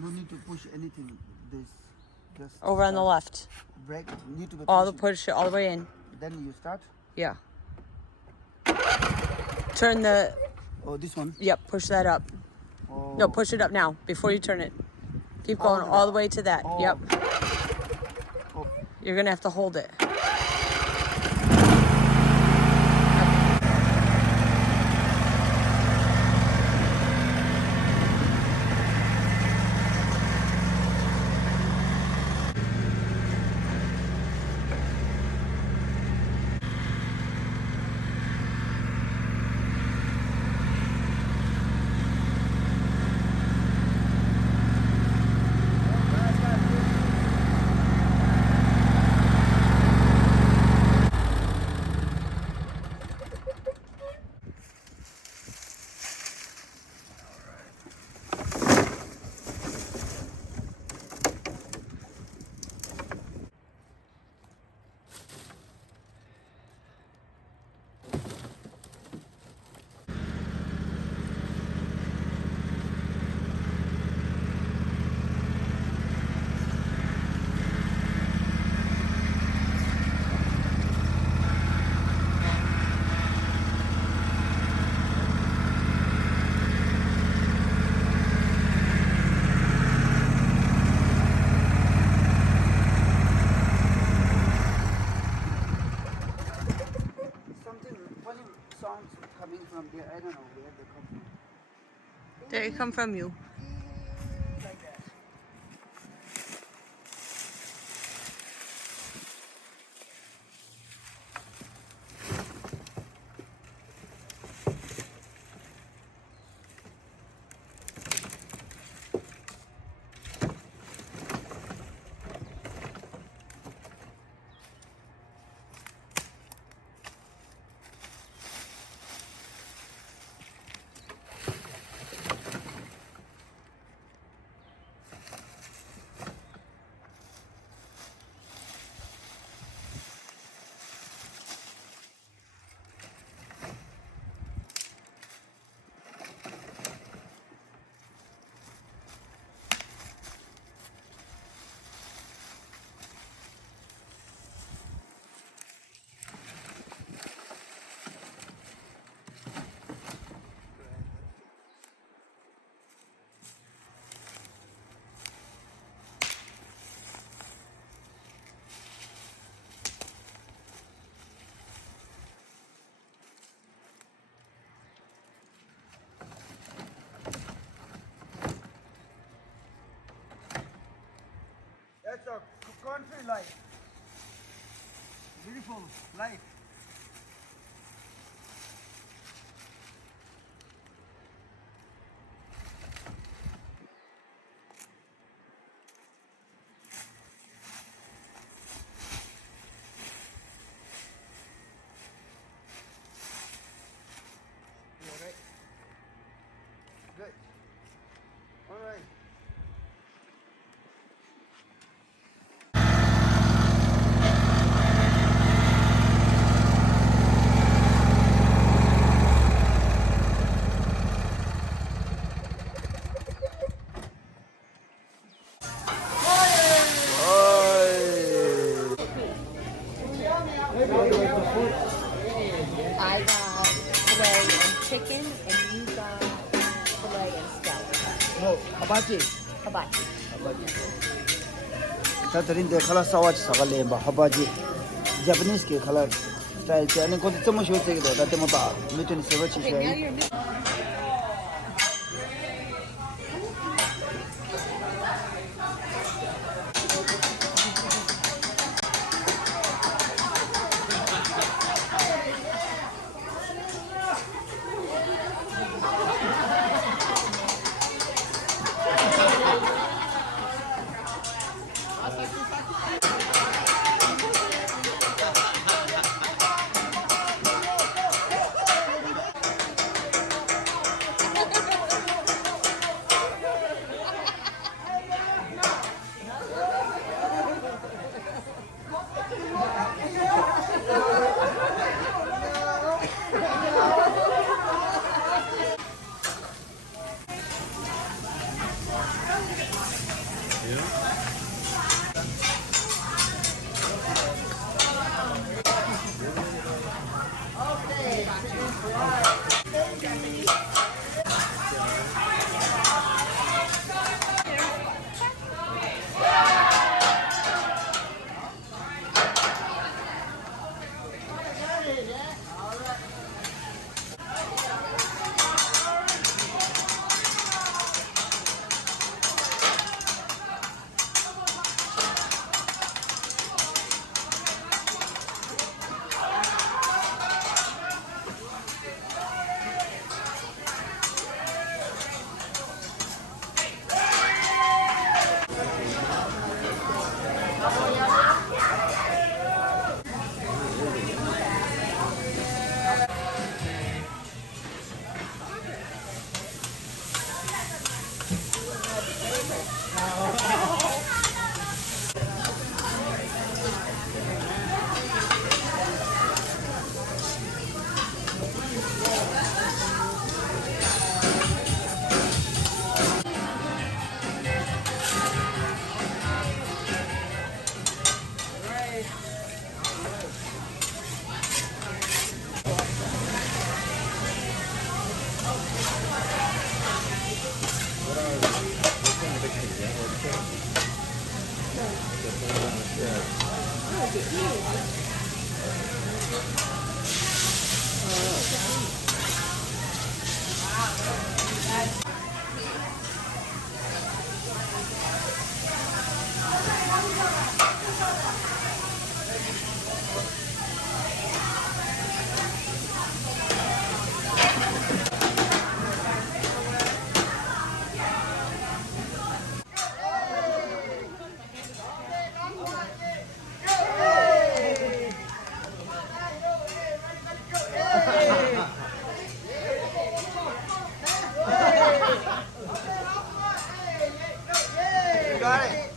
No need to push anything. This just Over on the start. left. Brake need to be All the pushing. push it all the way in. Then you start. Yeah. Turn the. Oh, this one. Yep. Push that up. Oh. No, push it up now before you turn it. Keep All going the all way the way to that. Oh. Yep. Oh. You're gonna have to hold it. Something funny sounds coming from there. I don't know where they come from. They come from you. Like that. That's a country life. Beautiful life. You all right? Good. All right. I got filet and chicken, and you got filet and scallop. No, hibachi. Hibachi. Tatarin de khala sawachi sagale ba hibachi. Japanese ke khala style che ane ko tsumo shi hote ke do date mo ta mitun sewachi shi. Got it.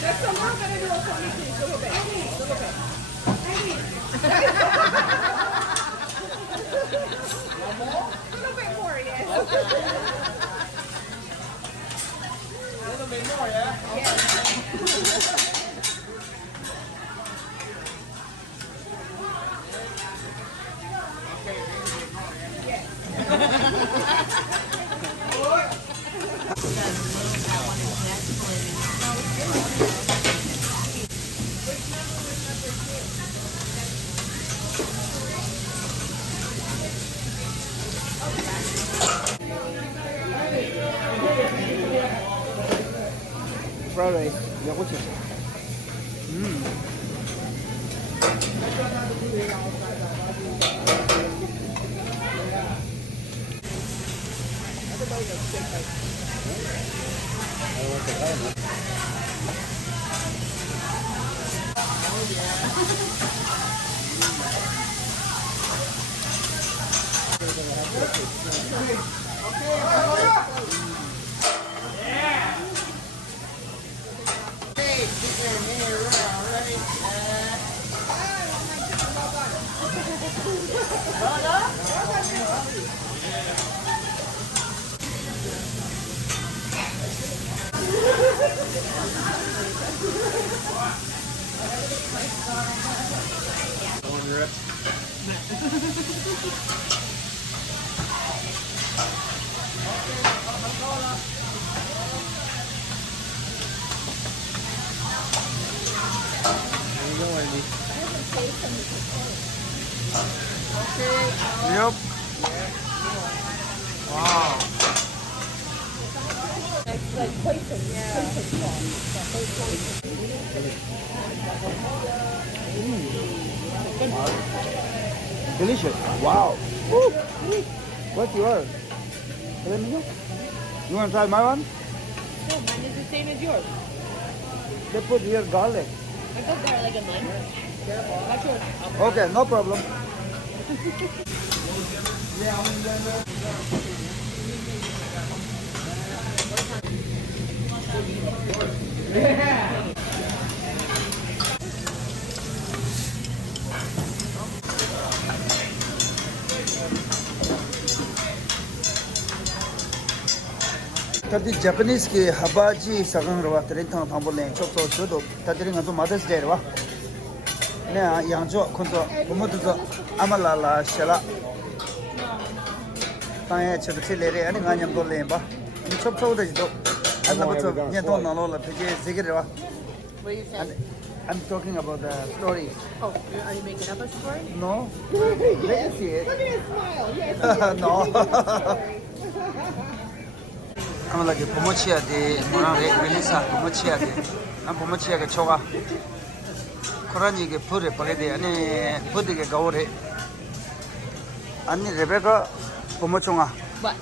Just a little bit of it for me, please. A little bit. A little bit. A little bit more, yes. A little bit more, yeah? Yes. Fried rice, 2,500. Yep. Wow. It's like poison. Delicious. Wow. Woo. What's yours? Let me know. You want to try my one? No, mine is the same as yours. They put here garlic. I got garlic in mine. Not yours. Okay, no problem. Tadi Japanese ki habaji sagang rawa terin tang tang bolen chok chok chodo tadi nga to Mother's Day rawa ne yangjo konto bomodo to amala la shala tang ya chede chele re ani nga nyam do len ba ni chok chok de do anna to nya do na lo la pje zigir rawa. What are you saying? I'm talking about the story. Oh, are you making up a story? No? Let me see it. Look at his smile. Yes. No. I'm like a pomochia de Morare, Melissa, pomochia de. I'm pomochia de Choga. Korani ge pure pagade, and Pudige Gaure. And Rebecca Pomochonga. What?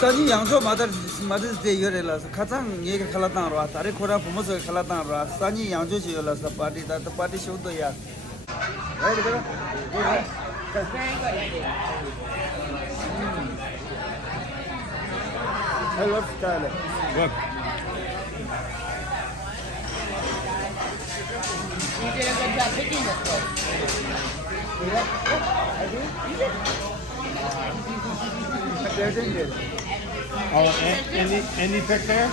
Sani Yangzo Mother's Day Yorelas, Katang Yeg Kalatan Rat, Arekora Pomoso Kalatan Rat, Sani Yangzo Yolas, the party that the party showed the yak. Right, Rebecca? Very good. I love Scarlett. Look. You did a good job picking this one. Yeah, I did. You did? Did. Oh, any pick there?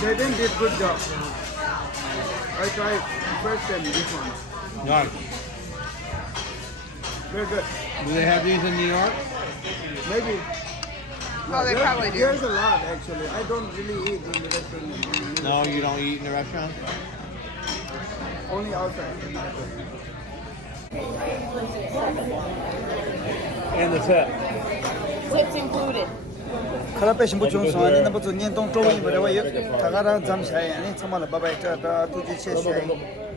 They did good job. I tried first and this one. No. Very good. Do they have these in New York? Maybe. Oh, they probably do. There's a lot actually. I don't really eat in the restaurant. No, you don't eat in the restaurant? Only outside. And the tip. Tips included. Kalapeshin buchung so ani nabu nian dong zhou yin ba de wa ye ta ga ran zam chai ani chama la ba bai zhe da tu ji che xue